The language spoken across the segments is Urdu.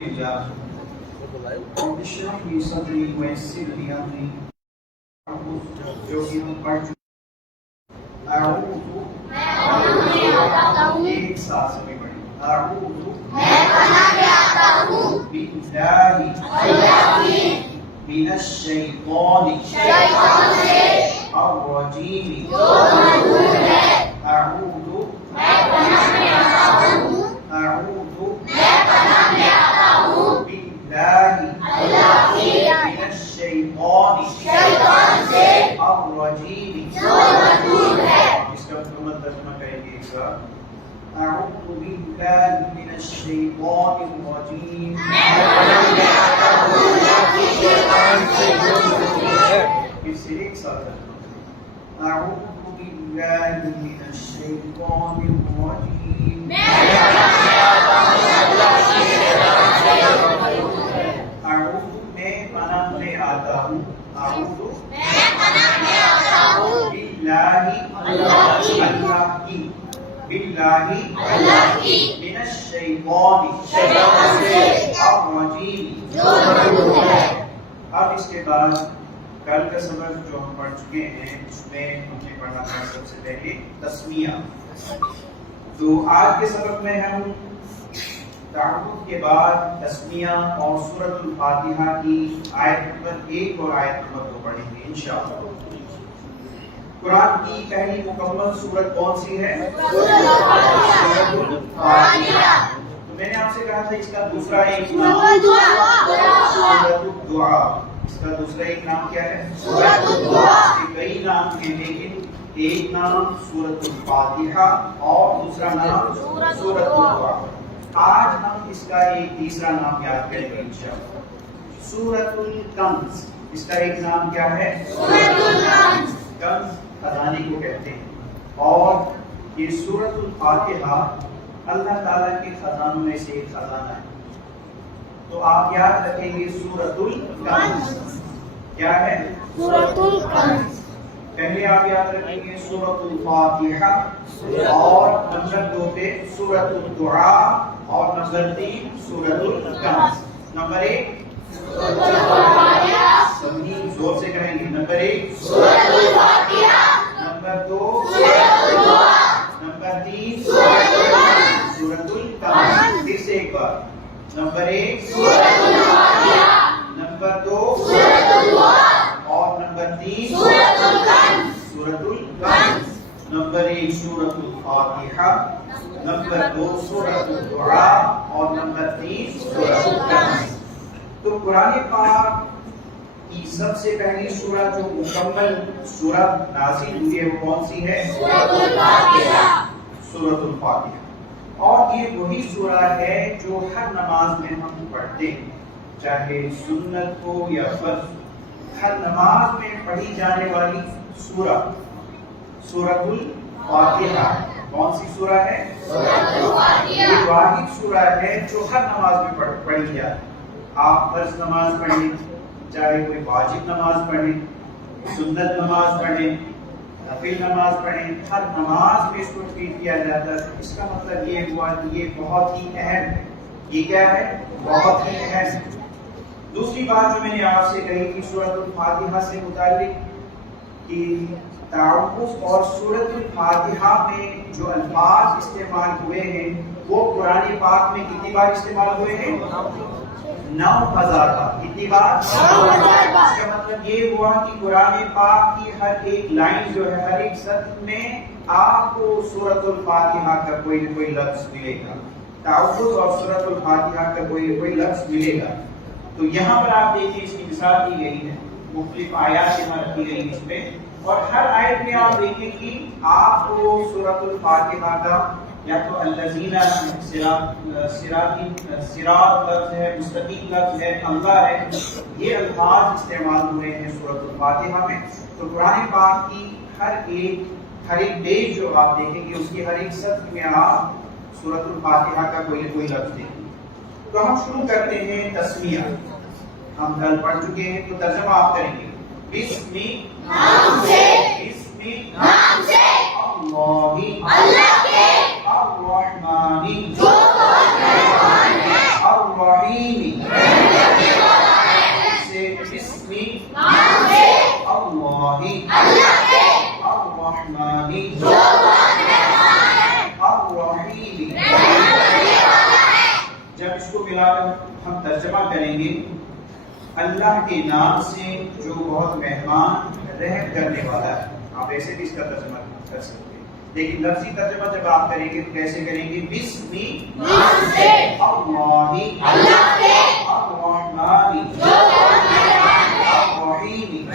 رب اشرح لي صدري ويسر لي امري جو کہ ہم پڑھ چکے ایک ساتھ سے بھی پڑھیں اعوذ باللہ من الشیطان الرجیم اعوذ من الشیطان الرجیم. اس کا مکمل ترجمہ کریں گے ایک بار. اعوذ باللہ من الشیطان الرجیم. پھر سے ایک ساتھ اعوذ باللہ من الشیطان الرجیم. باللہ من الشیطان الرجیم. اب اس کے بعد کل کا سبق جو ہم پڑھ چکے ہیں اس میں ہم نے پڑھا تھا سب سے پہلے تسمیہ. تو آج کے سبق میں ہم تعارف کے بعد تسمیہ اور سورۃ الفاتحہ کی آیت نمبر 1 اور آیت نمبر 2 پڑھیں گے انشاءاللہ. قرآن کی پہلی مکمل سورت کون سی ہے؟ سورۃ الفاتحہ. تو میں نے آپ سے کہا تھا اس کا دوسرا ایک نام سورۃ الدعاء. اس کا دوسرا ایک نام کیا ہے؟ سورۃ الدعاء. اس کے کئی نام ہیں لیکن ایک نام سورۃ الفاتحہ اور دوسرا نام سورۃ الدعاء. آج ہم اس کا ایک تیسرا نام یاد کریں گے انشاءاللہ. سورۃ الکنز. اس کا ایک نام کیا ہے؟ سورۃ الکنز. کنز خزانے کو کہتے ہیں اور یہ سورۃ الفاتحہ اللہ تعالیٰ کے خزانوں میں سے ایک خزانہ ہے. تو آپ یاد رکھیں گے سورۃ الکنز کیا ہے؟ سورۃ الکنز. پہلے آپ یاد رکھیں گے سورۃ الفاتحہ اور نمبر 2 پہ سورۃ الدعاء اور نمبر 3 سورۃ الکنز. نمبر 1 سورۃ الفاتحہ. سبھی زور سے کہیں گے. نمبر 1 سورۃ الفاتحہ. نمبر 2 سورۃ الدعاء. نمبر 3 سورۃ الکنز. سورۃ الکنز. پھر سے ایک بار. نمبر 1 سورۃ الفاتحہ. نمبر 2 سورۃ الدعاء اور نمبر 3 سورۃ الکنز. سورۃ الکنز. نمبر 1 سورۃ الفاتحہ. نمبر 2 سورۃ الدعاء اور نمبر 3 سورۃ الکنز. تو قرآن پاک کی سب سے پہلی سورت جو مکمل سورت نازل ہوئی ہے وہ کون سی ہے؟ سورۃ الفاتحہ. سورۃ الفاتحہ. اور یہ وہی سورہ ہے جو ہر نماز میں ہم پڑھتے ہیں چاہے سنت ہو یا فرض. ہر نماز میں پڑھی جانے والی سورہ سورۃ الفاتحہ. کون سی سورہ ہے؟ سورۃ الفاتحہ. یہ واحد سورہ ہے جو ہر نماز میں پڑھی جاتی ہے. آپ فرض نماز پڑھیں چاہے کوئی واجب نماز پڑھیں سنت نماز پڑھیں نفل نماز پڑھیں ہر نماز میں اس کو ٹریٹ کیا جاتا ہے. اس کا مطلب یہ ہوا کہ یہ بہت ہی اہم ہے. یہ کیا ہے؟ بہت ہی اہم. دوسری بات جو میں نے آپ سے کہی تھی سورۃ الفاتحہ سے متعلق کہ تعوذ اور سورۃ الفاتحہ میں جو الفاظ استعمال ہوئے ہیں وہ قرآن پاک میں کتنی بار استعمال ہوئے ہیں؟ 9000 بار. کتنی بار؟ 9000 بار. اس کا مطلب یہ ہوا کہ قرآن پاک کی ہر ایک لائن جو ہے ہر ایک سطر میں آپ کو سورۃ الفاتحہ کا کوئی نہ کوئی لفظ ملے گا. تعوذ اور سورۃ الفاتحہ کا کوئی نہ کوئی لفظ ملے گا. تو یہاں پر آپ دیکھیں اس کی مثال دی گئی ہے. مختلف آیات یہاں رکھی گئی اس میں اور ہر آیت میں آپ دیکھیں کہ آپ کو سورۃ الفاتحہ کا یا تو الذین صراط لفظ ہے مستقیم لفظ ہے اللہ ہے یہ الفاظ استعمال ہوئے ہیں سورۃ الفاتحہ میں. تو قرآن پاک کی ہر ایک پیج جو آپ دیکھیں گے اس کی ہر ایک سطر میں آپ سورۃ الفاتحہ کا کوئی نہ کوئی لفظ دیکھیں. تو ہم شروع کرتے ہیں تسمیہ. ہم کل پڑھ چکے ہیں تو ترجمہ آپ کریں گے. بسم نام سے اللہ کے الرحمن جو بہت مہربان ہے الرحیم ملا کر ہم ترجمہ کریں گے اللہ کے نام سے جو بہت مہربان رحم کرنے والا ہے. آپ ایسے بھی اس کا ترجمہ کر سکتے ہیں، لیکن لفظی ترجمہ جب آپ کریں گے تو کیسے کریں گے؟ بسم نام سے اللہ اللہ کے الرحمن جو بہت مہربان ہے الرحیم.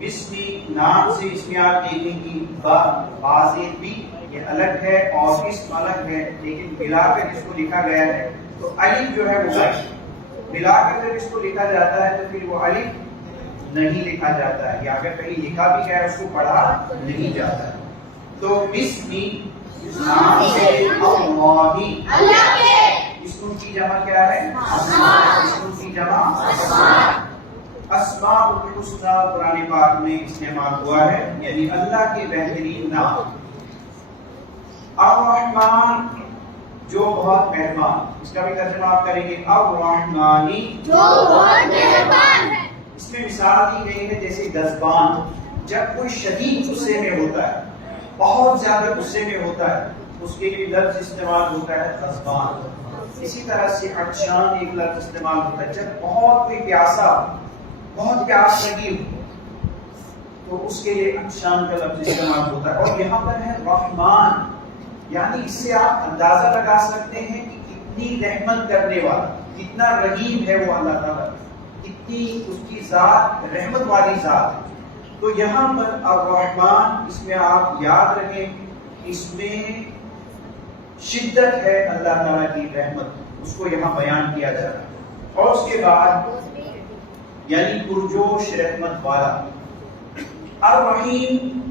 بسم نام سے اس میں آپ دیکھیں گے بازید بھی یہ الگ ہے اور اسم الگ ہے، لیکن ملا کر اس کو لکھا گیا ہے تو الف جو ہے وہ ملا کر جب اس کو لکھا جاتا ہے تو پھر وہ الف نہیں لکھا جاتا ہے، یا اگر کہیں لکھا بھی گیا ہے اس کو پڑھا نہیں جاتا ہے. تو بسم نام سے اللہ کے اسم کی جمع کیا ہے؟ اسم کی جمع اسماء الحسنی قرآن پاک میں استعمال ہوا ہے، یعنی اللہ کے بہترین نام. الرحمن جو بہت مہربان، اس کا بھی ترجمہ آپ کریں گے الرحمانی جو بہت مہربان ہے. اس میں مثال دی گئی ہے جیسے غضبان، جب کوئی شدید غصے میں ہوتا ہے، بہت زیادہ غصے میں ہوتا ہے، اس کے لیے لفظ استعمال ہوتا ہے غضبان. اسی طرح سے عطشان ایک لفظ استعمال ہوتا ہے جب بہت کوئی پیاسا، بہت پیاس لگی تو اس کے لیے عطشان کا لفظ استعمال ہوتا ہے. اور یہاں پر ہے رحمان، یعنی اس سے آپ اندازہ لگا سکتے ہیں کہ کتنی رحمت کرنے والا، کتنا رحیم ہے وہ اللہ تعالیٰ، کتنی اس کی ذات رحمت والی ذات ہے. تو یہاں پر الرحمن اس میں آپ یاد رکھیں، اس میں شدت ہے اللہ تعالیٰ کی رحمت، اس کو یہاں بیان کیا جا رہا ہے. اور اس کے بعد یعنی پرجوش رحمت والا. الرحیم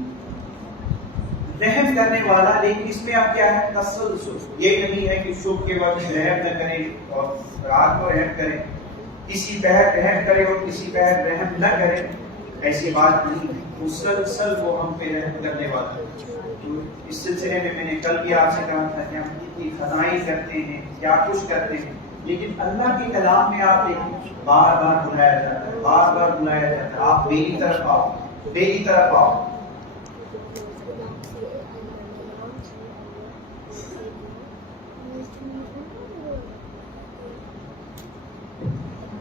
رحم کرنے والا، لیکن اس میں اب کیا ہے؟ تسلسل. یہ نہیں ہے کہ صبح کے وقت رحم نہ کریں اور رات کو رحم کریں، کسی پہر رحم کرے اور کسی پہر رحم نہ کرے، ایسی بات نہیں ہے. مسلسل وہ ہم پہ رحم کرنے والا ہے. تو اس سلسلے میں نے کل بھی آپ سے کہا تھا کہ ہم کتنی خدائیں کرتے ہیں، کیا کچھ کرتے ہیں، لیکن اللہ کے کلام میں آپ دیکھیں بار بار بلایا جاتا ہے، بار بار بلایا جاتا ہے، آپ میری طرف آؤ، میری طرف آؤ.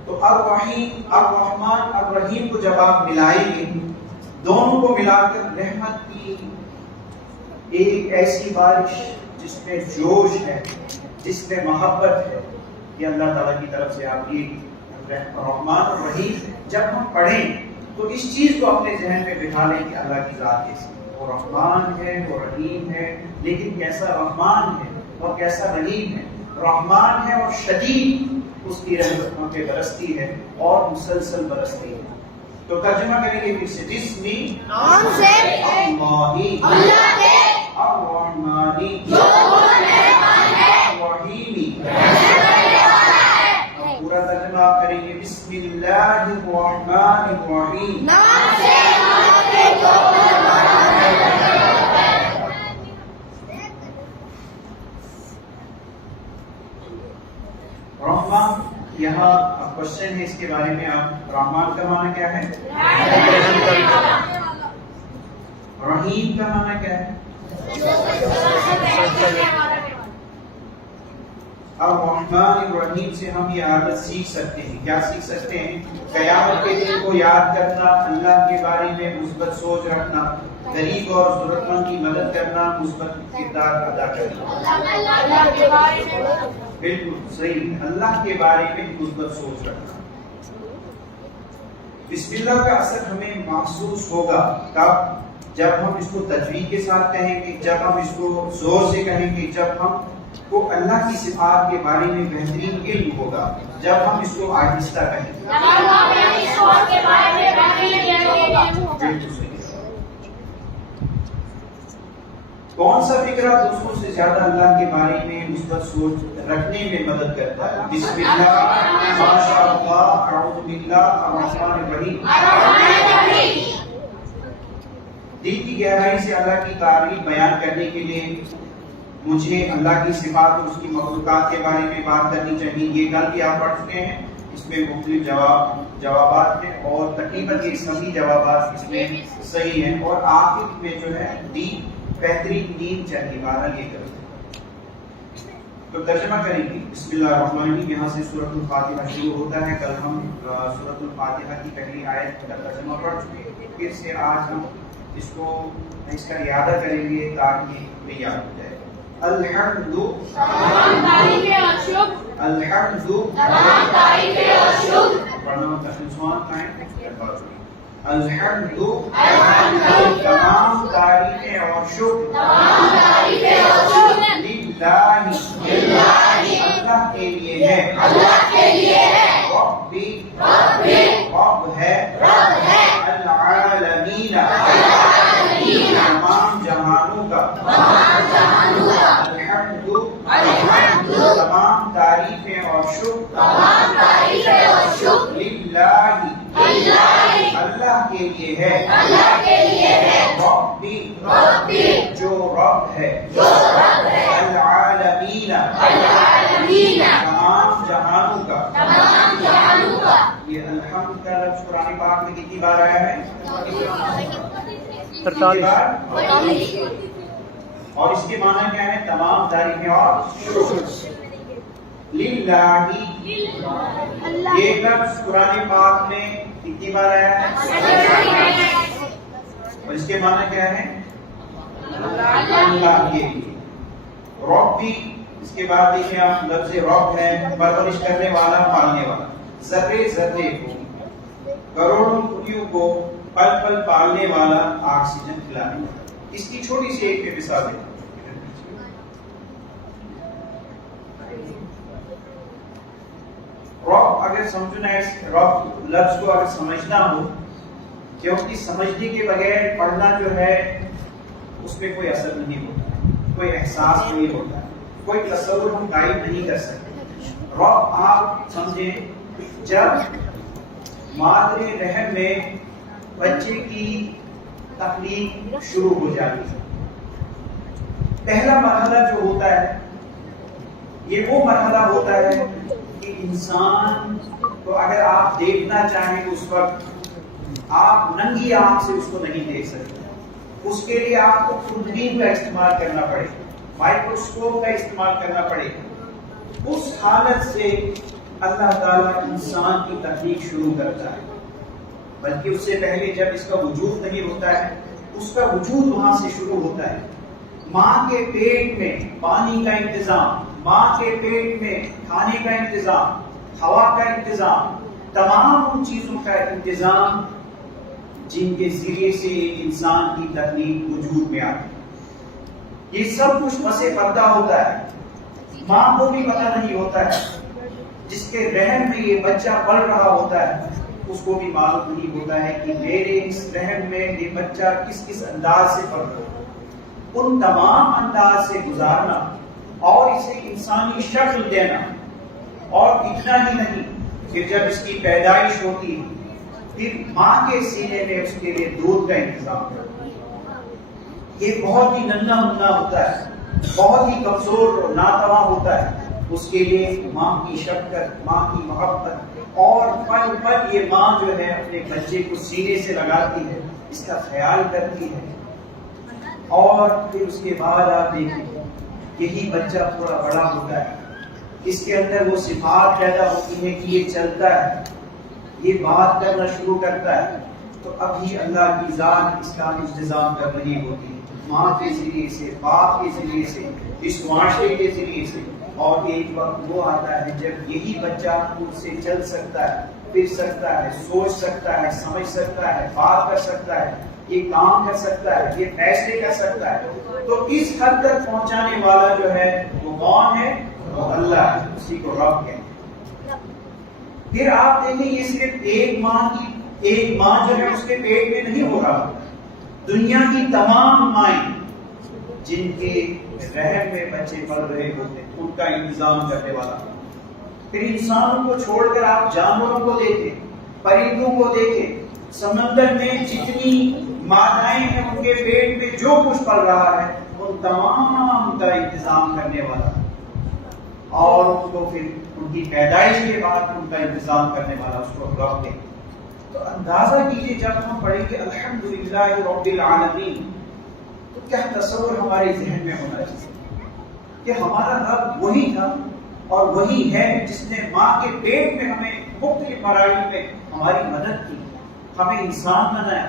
تو الرحیم الرحمن الرحیم کو جب آپ ملائیں گے، دونوں کو ملا کر رحمت کی ایک ایسی بارش جس میں جوش ہے، جس میں محبت ہے، یہ اللہ تعالیٰ کی طرف سے آپ کی رحمان الرحیم جب ہم پڑھیں تو اس چیز کو اپنے ذہن میں بٹھا لیں کہ اللہ کی ذات کیسی ہے. وہ رحمان ہے، وہ رحیم ہے، لیکن کیسا رحمان ہے اور کیسا رحیم ہے. رحمان ہے اور شدید اس کی رحمت ہم پہ برستی ہے اور مسلسل برستی ہے. تو ترجمہ کریں گے پھر سے بسم نام سے اللہ کے الرحمانی جو بہت مہربان ہے الرحیمی. ہے. پورا ترجمہ آپ کریں گے بسم اللہ الرحمن الرحیم. نام سے اللہ کے جو مہربان ہے. رحمان یہاں کوشچن ہے اس کے بارے میں، آپ رحمان کا معنی کیا ہے؟ رحیم کا معنی کیا ہے؟ الرحمن الرحیم سے ہم یہ عادت سیکھ سکتے ہیں. کیا سیکھ سکتے ہیں؟ قیامت کے دن کو یاد کرنا، اللہ کے بارے میں مثبت سوچ رکھنا، غریب اور ضرورت مند کی مدد کرنا، مثبت کردار ادا کرنا. بالکل صحیح، اللہ کے بارے میں مثبت سوچ رکھنا. بسم اللہ کا اثر ہمیں محسوس ہوگا کب؟ جب ہم اس کو تجوید کے ساتھ کہیں گے، جب ہم اس کو زور سے کہیں گے، جب ہم کو اللہ کی صفات کے بارے میں بہترین علم ہوگا، جب ہم اس کو آہستہ کہیں گے. بالکل صحیح. کون سا فکرہ دوسروں سے زیادہ اللہ کے بارے میں مثبت سوچ رکھنے میں مدد کرتا ہے؟ بسم اللہ، ماشاء اللہ، اعوذ باللہ، الرحمن الرحیم. دل کی گہرائی سے اللہ کی تعریف بیان کرنے کے لیے مجھے اللہ کی صفات اور اس کی مخلوقات کے بارے میں بات کرنی چاہیے. یہ کل بھی آپ پڑھ چکے ہیں، اس میں مختلف جوابات ہیں اور تقریباً یہ سبھی جوابات اس میں صحیح ہیں. اور آخر میں جو ہے بہترین نیند چاہیے، بہرحال یہ کرتے. تو ترجمہ کریں گے بسم اللہ الرحمن الرحیم. یہاں سے سورۃ الفاتحہ شروع ہوتا ہے. کل ہم سورۃ الفاتحہ کی پہلی آیت کا ترجمہ پڑھ چکے ہیں. پھر سے آج ہم اس کا اعادہ کریں گے تاکہ ہمیں یاد ہو جائے. الحمد تمام تعریفیں اور شکر الحمد تمام تعریفیں اور شکر پڑھنا تخصیصوان قائم الحمد الحمد تمام تعریفیں اور شکر تمام تعریفیں اور شکر للہ للہ اللہ کے لیے ہے. اللہ کے لیے ہے. ربی ربی رب ہے. رب ہے. العالمین العالمین تمام جہانوں کا. تمام جہانوں کا. الحمد الحمد تمام تعریفیں اور شکر تمام تعریفیں اور شکر للہ للہ اللہ کے لیے ہے. اللہ کے لیے ہے. ربی ربی جو رب ہے. جو رب ہے. العالمین العالمین تمام جہانوں کا. تمام جہانوں کا. یہ الحمد کا لفظ قرآن پاک میں کتنی بار آیا ہے؟ 43 اور اس کے معنی کیا ہے؟ تمام تعریفیں اور شکر للہ. یہ لفظ قرآن پاک میں کتنی بار آیا ہے؟ اور اس کے معنی کیا ہے؟ اللہ کے لیے. ربی اس کے بعد دیکھیں آپ لفظ رب ہے پرورش کرنے والا پالنے والا. ذرے ذرے کو کروڑوں ٹکڑیوں کو پل پل پالنے والا آکسیجن کھلانے والا. اس کی چھوٹی سی ایک مثال ہے. رب اگر سمجھنا ہے رب لفظ کو اگر سمجھنا ہو کیونکہ سمجھنے کے بغیر پڑھنا جو ہے اس میں کوئی اثر نہیں ہوتا, کوئی احساس نہیں ہوتا, کوئی تصور ہم قائم نہیں کر سکتے. رب آپ سمجھیں جب مادر رحم میں بچے کی تخلیق شروع ہو جاتی ہے, پہلا مرحلہ جو ہوتا ہے یہ وہ مرحلہ ہوتا ہے کہ انسان کو اگر آپ دیکھنا چاہیں اس وقت آپ ننگی آنکھ سے اس کو نہیں دیکھ سکتے. اس کے لیے آپ کو خوردبین کا استعمال کرنا پڑے, مائکروسکوپ کا استعمال کرنا پڑے. اس حالت سے اللہ تعالیٰ انسان کی تخلیق شروع کرتا ہے, بلکہ اس سے پہلے جب اس کا وجود نہیں ہوتا ہے اس کا وجود وہاں سے شروع ہوتا ہے. ماں کے پیٹ میں پانی کا انتظام, ماں کے پیٹ میں کھانے کا انتظام, ہوا کا انتظام, تمام ان چیزوں کا انتظام جن کے ذریعے سے انسان کی تخلیق وجود میں آتی ہے. یہ سب کچھ پس پردہ ہوتا ہے, ماں کو بھی پتہ نہیں ہوتا ہے. جس کے رحم میں یہ بچہ پل رہا ہوتا ہے اس کو بھی معلوم نہیں ہوتا ہے کہ میرے اس رحم میں یہ بچہ کس کس انداز سے پل رہا ہے. ان تمام انداز سے گزارنا اور اسے انسانی شکل دینا, اور اتنا ہی نہیں کہ جب اس کی پیدائش ہوتی ہے پھر ماں کے سینے میں اس کے لیے دودھ کا انتظام کرنا. یہ بہت ہی ننھا منا ہوتا ہے, بہت ہی کمزور اور ناتواں ہوتا ہے. اس کے لیے ماں کی شفقت, ماں کی محبت, اور پل پل یہ ماں جو ہے اپنے بچے کو سینے سے لگاتی ہے, اس کا خیال کرتی ہے. اور پھر اس کے بعد آپ دیکھیں یہی بچہ تھوڑا بڑا ہوتا ہے, اس کے اندر وہ صفات پیدا ہوتی ہیں کہ یہ چلتا ہے, یہ بات کرنا شروع کرتا ہے. تو ابھی اللہ کی ذات اس کا انتظام کر رہی ہوتی ہے, ماں کے ذریعے سے, باپ کے ذریعے سے, اس معاشرے کے ذریعے سے. اور ایک وقت وہ آتا ہے جب یہی بچہ خود سے چل سکتا ہے, پھر سکتا ہے, سوچ سکتا ہے, سمجھ سکتا ہے, بات کر سکتا ہے, یہ کام کر سکتا ہے, یہ فیصلے کر سکتا ہے. تو اس حد تک پہنچانے والا جو ہے وہ کون ہے؟ وہ اللہ ہے, اسی کو رب کہتے ہیں. پھر آپ دیکھیں یہ صرف ایک ماں جو ہے اس کے پیٹ میں نہیں ہو رہا, دنیا کی تمام مائیں جن کے رحم میں بچے پل رہے ہوتے ہیں ان کا انتظام کرنے والا. پھر انسانوں کو چھوڑ کر آپ جانوروں کو دیکھیں, پرندوں کو دیکھیں, سمندر میں جتنی مادائیں ہیں ان کے پیٹ میں جو کچھ پل رہا ہے ان تمام کا انتظام کرنے والا, اور ان کو پھر ان کی پیدائش کے بعد ان کا انتظام کرنے والا اس کو رب دے. تو اندازہ کیجئے جب ہم پڑھیں گے الحمدللہ رب العالمین تو کیا تصور ہمارے ذہن میں ہونا چاہیے. کہ ہمارا رب وہی تھا اور وہی ہے جس نے ماں کے پیٹ میں ہمیں مختلف مراحل میں ہماری مدد کی، ہمیں انسان بنایا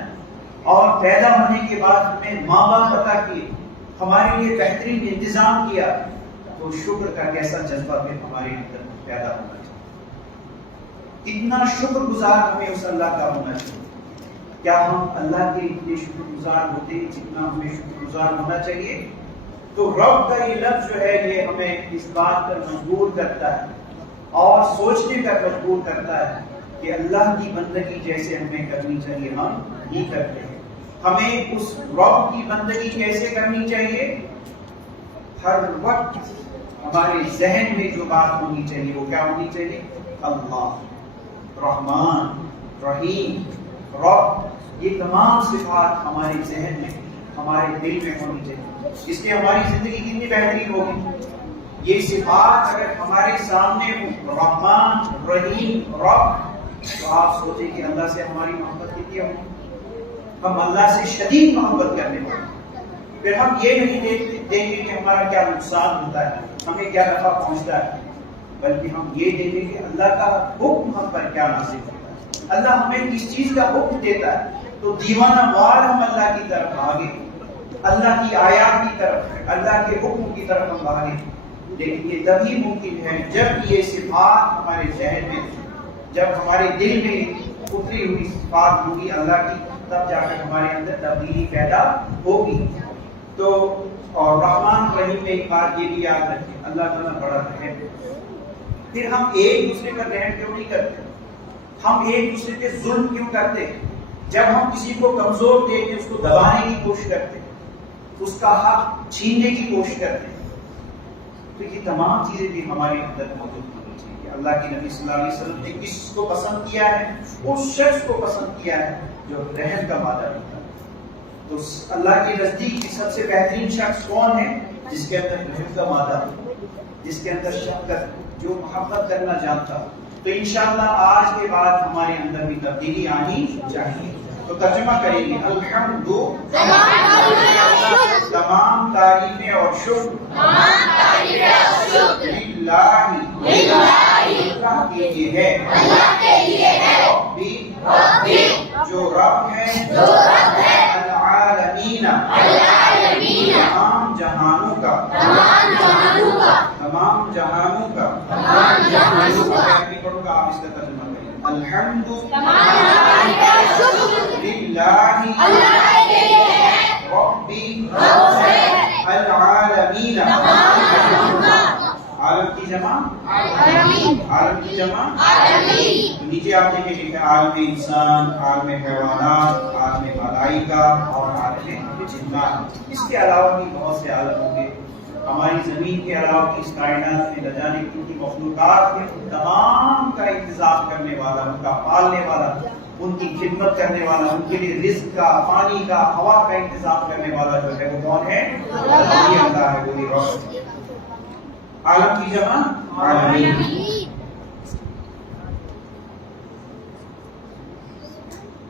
اور پیدا ہونے کے بعد ہمیں ماں باپ عطا کیے، ہمارے لیے بہترین انتظام کیا. تو شکر کا کیسا جذبہ پھر ہمارے اندر پیدا ہونا چاہیے. اتنا شکر گزار ہمیں اس اللہ کا ہونا چاہیے. کیا ہم اللہ کے اتنے شکر گزار ہوتے ہیں جتنا ہمیں شکر گزار ہونا چاہیے؟ تو رب کا یہ لفظ جو ہے یہ ہمیں اس بات پر مجبور کرتا ہے اور سوچنے پر مجبور کرتا ہے کہ اللہ کی بندگی جیسے ہمیں کرنی چاہیے ہم نہیں کرتے ہیں. ہمیں اس رب کی بندگی کیسے کرنی چاہیے؟ ہر وقت ہمارے ذہن میں جو بات ہونی چاہیے وہ کیا ہونی چاہیے؟ اللہ، رحمان، رحیم، رب، یہ تمام صفات ہمارے ذہن میں ہمارے دل میں ہونی چاہیے. اس سے ہماری زندگی کتنی بہترین ہوگی. یہ صفات اگر ہمارے سامنے ہو، رحمان، رحیم، رب، تو آپ سوچیں کہ اللہ سے ہماری محبت کتنی ہوگی. ہم اللہ سے شدید محبت کرنے والے. پھر ہم یہ نہیں دیکھیں کہ ہمارا کیا نقصان ہوتا ہے، ہمیں کیا نفع پہنچتا ہے، بلکہ ہم یہ دیکھیں کہ اللہ کا حکم ہم پر کیا نازل ہوتا ہے، اللہ ہمیں کس چیز کا حکم دیتا ہے. تو دیوانہ وار ہم اللہ کی طرف آگے، اللہ کی آیات کی طرف، اللہ کے حکم کی طرف ہم آگے. لیکن یہ تبھی ممکن ہے جب یہ صفات ہمارے ذہن میں، جب ہمارے دل میں اتری ہوئی صفات ہوگی اللہ کی، تب جا کر ہمارے اندر تبدیلی پیدا ہوگی. تو اور رحمان رحیم میں ایک بات یہ بھی یاد رکھیں، اللہ تعالیٰ بڑا رحم. پھر ہم ایک دوسرے پر رحم کیوں نہیں کرتے؟ ہم ایک دوسرے پہ ظلم کیوں کرتے؟ جب ہم کسی کو کمزور دیکھ کے اس کو دبانے کی کوشش کرتے، اس کا حق چھیننے کی کوشش کرتے، تو یہ تمام چیزیں بھی ہمارے اندر موجود ہونی چاہیے کہ اللہ کے نبی صلی اللہ علیہ وسلم نے کس کو پسند کیا ہے؟ اس شخص کو پسند کیا ہے جو رحم کا مادہ ہوتا ہے. تو اللہ کے نزدیک کی سب سے بہترین شخص کون ہے؟ جس کے اندر رحم کا مادہ ہو، جس کے اندر شفقت، جو محبت کرنا جانتا. تو انشاءاللہ آج کے بعد ہمارے اندر بھی تبدیلی آنی چاہیے. تو ترجمہ کریں گے، الحمد، تمام تعریفیں اور شکر للہ، اللہ کے لیے ہے، ربی، جو رب ہے، العالمین، تمام جہانوں کا، تمام جہانوں کا. میں پڑھوں گا، آپ اس کا ترجمہ کریں. الحمد للہ، ربی العالمین. عالم کی جمع، عالم کی جمع. نیچے آپ دیکھیں کہ عالم انسان، عالم حیوانات، عالم ملائکہ اور عالم جنات. اس کے علاوہ بھی بہت سے عالم ہوں گے. ہماری زمین کے علاوہ اس کائنات میں نہ جانے کی مخلوقات میں تمام کا انتظام کرنے والا، ان کا پالنے والا، ان کی خدمت کرنے والا، ان کے لیے رزق کا، پانی کا، ہوا کا انتظام کرنے والا جو ہے وہ کون ہے؟ وہی اللہ ہے، وہی رب. عالم کی جمع عالمین.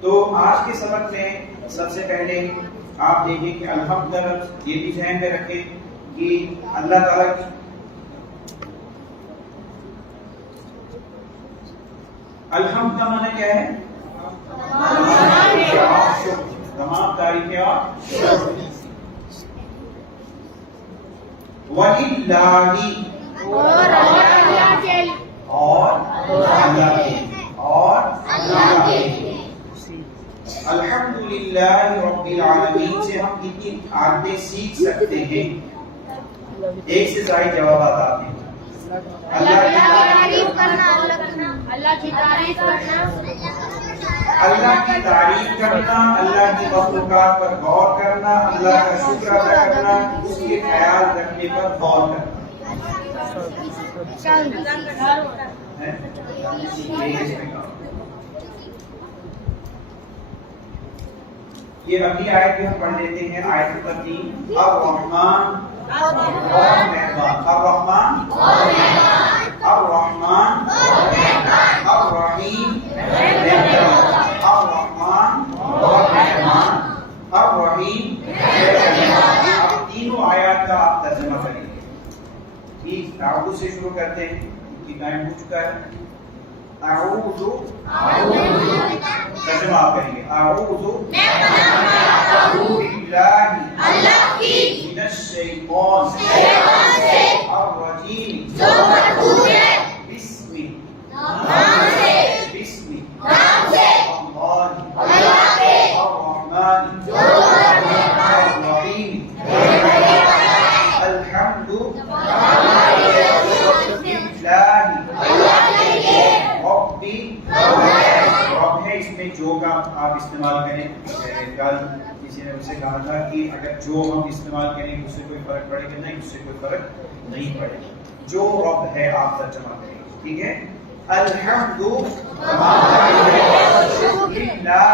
تو آج کے سبق میں سب سے پہلے آپ دیکھیں کہ الحمد لفظ یہ بھی ذہن میں رکھیں کہ اللہ تعالیٰ کی الحمد کا معنی کیا ہے؟ تمام تعریفیں اور شکر. وَلِلَّهِ، اور اللہ کے، اور اللہ کے. الحمدللہ رب العالمین سے ہم کتنی باتیں سیکھ سکتے ہیں؟ ایک سے زائد جوابات آتے ہیں. اللہ کی تعریف کرنا، اللہ کی تعریف کرنا، اللہ کی مخلوقات پر غور کرنا، اللہ کا شکر ادا کرنا، اس کے خیال رکھنے پر غور کرنا. یہ اگلی آیت بھی ہم پڑھ لیتے ہیں، آیت ترتیب. الرحمن اور مہربان، الرحمن، الرحمن، الرحیم، الرحمن اور مہربان، الرحیم. اب تینوں آیات کا آپ ترجمہ کریں گے. کی ٹائم ہو چکا ہے. اعوذ ترجمہ آپ کریں گے. اعوذ باللہ من الشیطان الرجیم بسم اللہ الرحمن الرحیم الحمد رب ہے اس میں جو کا آپ استعمال کریں. کل کسی نے اسے کہا تھا کہ اگر جو ہم استعمال کریں اس سے کوئی فرق پڑے گا نہیں, اس سے کوئی فرق نہیں پڑے گا. جو رب ہے آپ ترجمہ کریں, ٹھیک ہے. الحمد للہ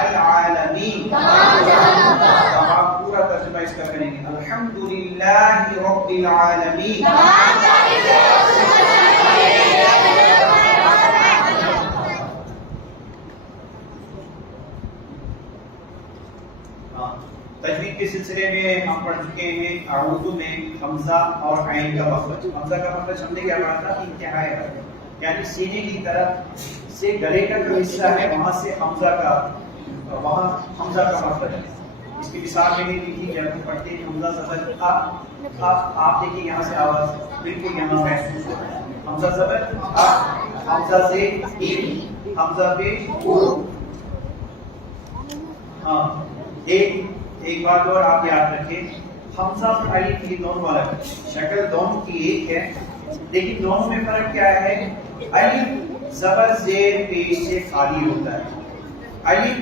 العالمین. آپ پورا ترجمہ اس کا کریں گے. الحمد للہ رب العالمین. تجوید کے سلسلے میں ہم پڑھ چکے ہیں اعوذ میں حمزہ اور عین کا مخرج. حمزہ کا مخرج ہم نے کیا پڑھا تھا؟ انتہائی حرف, یعنی سینے کی طرف سے گلے کا جو حصہ ہے وہاں سے حمزہ کا مخرج ہے. اس کی مثال میں نے دی تھی جب ہم پڑھتے ہیں حمزہ زبر آپ دیکھیں یہاں سے آواز بالکل یہاں محسوس ہوتا ہے. حمزہ زبر حمزہ سے حمزہ پہ ایک بات اور آپ یاد رکھیں, حمزہ اور الف یہ دونوں الگ ہے, شکل دونوں کی ایک ہے لیکن دونوں میں فرق کیا ہے؟ الف زبر زیر پیش سے خالی ہوتا ہے. الف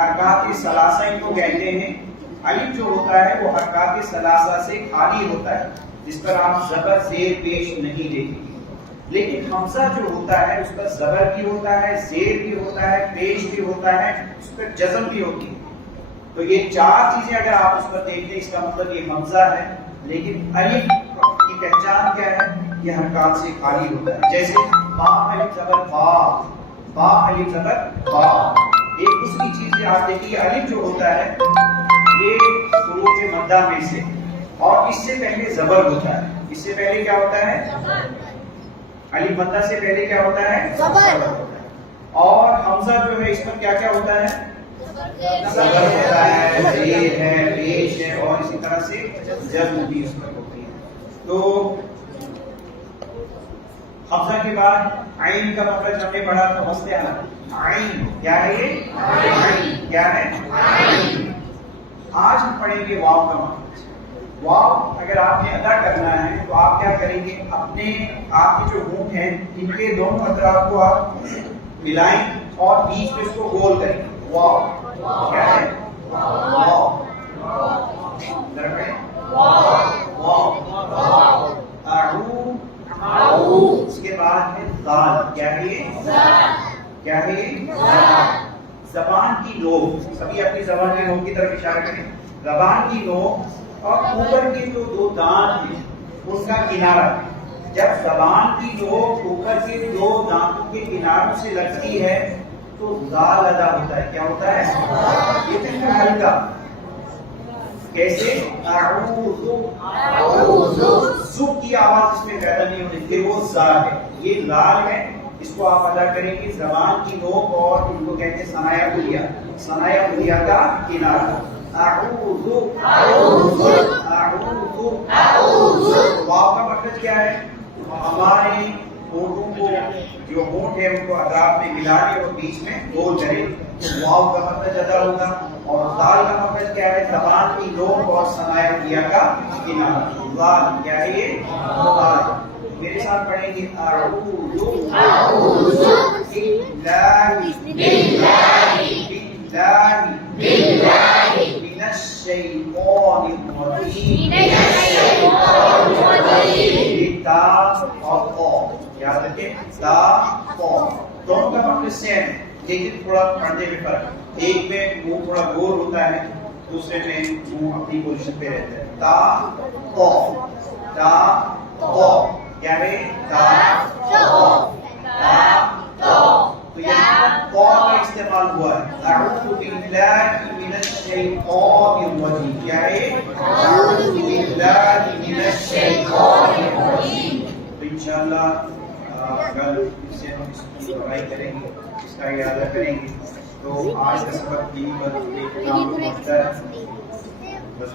حرکات ثلاثہ ان کو کہتے ہیں. الف جو ہوتا ہے وہ حرکات ثلاثہ سے خالی ہوتا ہے جس پر آپ زبر زیر پیش نہیں دیکھیں گے. لیکن حمزہ جو ہوتا ہے اس پر زبر بھی ہوتا ہے, زیر بھی ہوتا ہے, پیش بھی ہوتا ہے, اس پر جزم بھی ہوتی ہے. تو یہ چار چیزیں اگر آپ اس پر دیکھیں اس کا مطلب یہ حمزہ ہے. لیکن الف کی پہچان کیا ہے؟ یہ حرکات سے خالی ہوتا ہے. جیسے با الف زبر با, با الف زبر با. ایک دوسری چیز آپ دیکھیے, الف جو ہوتا ہے یہ حروف مدہ میں سے, اور اس سے پہلے زبر ہوتا ہے. اس سے پہلے کیا ہوتا ہے؟ الف مدہ سے پہلے کیا ہوتا ہے؟ زبر ہوتا ہے. اور حمزہ جو ہے اس پر کیا کیا ہوتا ہے؟ زبر ہوتا ہے, زیر ہے, پیش ہے, اور اسی طرح سے جزم بھی اس پر ہوتی ہے. تو حمزہ کے بعد عین کا مخرج ہم نے پڑھا تو وسط اعلیٰ. عین کیا ہے؟ یہ عین کیا ہے؟ آج ہم پڑھیں گے واو کا مخرج. واو اگر آپ نے ادا کرنا ہے تو آپ کیا کریں گے؟ اپنے آپ کے جو ہونٹ ہیں ان کے دونوں اطراف کو آپ ملائیں اور بیچ میں اس کو گول کریں. واو کیا ہے؟ واو اس کے بعد ہے ذال. کیا ہے یہ؟ کیا ہے یہ؟ زبان کی نوک. سبھی اپنی زبان کی نوک کی طرف اشارہ کریں. زبان کی نوک اور اوپر کے جو دو دانت ہیں اس کا کنارہ. جب زبان کی نوک اوپر کے دو دانتوں کے کناروں سے لگتی ہے تو ذال ادا ہوتا ہے. کیا ہوتا ہے؟ یہ بالکل ہلکا. کیسے؟ اعوذ. زو کی آواز اس میں پیدا نہیں ہوتی, پھر وہ زا ہے. یہ لال ہے, اس کو آپ ادا کریں گے زبان کی نوک اور ان کو کہتے ہیں ثنایا علیہ. ثنایا علیہ کا کنارہ. اعوذ اعوذ اعوذ. واو کا مخرج کیا ہے؟ ہمارے ہونٹوں کو جو ہونٹ ہے ان کو اطراف میں ملانے اور بیچ میں گول کریں. واو کا مخرج ادا ہوگا. اور ذال کا مخرج کیا ہے؟ زبان کی نوک اور ثنایا علیہ کا کنارہ. ذال کیا ہے یہ؟ ذال. میرے ساتھ پڑھیں گے اعوذ اعوذ باللہ من الشیطان الرجیم. تا اور قا یاد رکھیں. تا قا دونوں کا مخرج سیم ہے لیکن تھوڑا پڑھنے میں فرق. ایک میں منہ تھوڑا گول ہوتا ہے, دوسرے میں منہ اپنی پوزیشن پہ رہتا ہے. تا قا تا قا. کیا ہے؟ تا قا. تو یہ قا کا استعمال ہوا ہے. اعوذ باللہ من الشیطان الرجیم. کیا ہے؟ اعوذ باللہ من الشیطان الرجیم. تو انشاءاللہ کل سے ہم اس کی پڑھائی کریں گے، اس کا اعادہ کریں گے. تو آج کا سبق یہیں پر اختتام ہوتا ہے. بس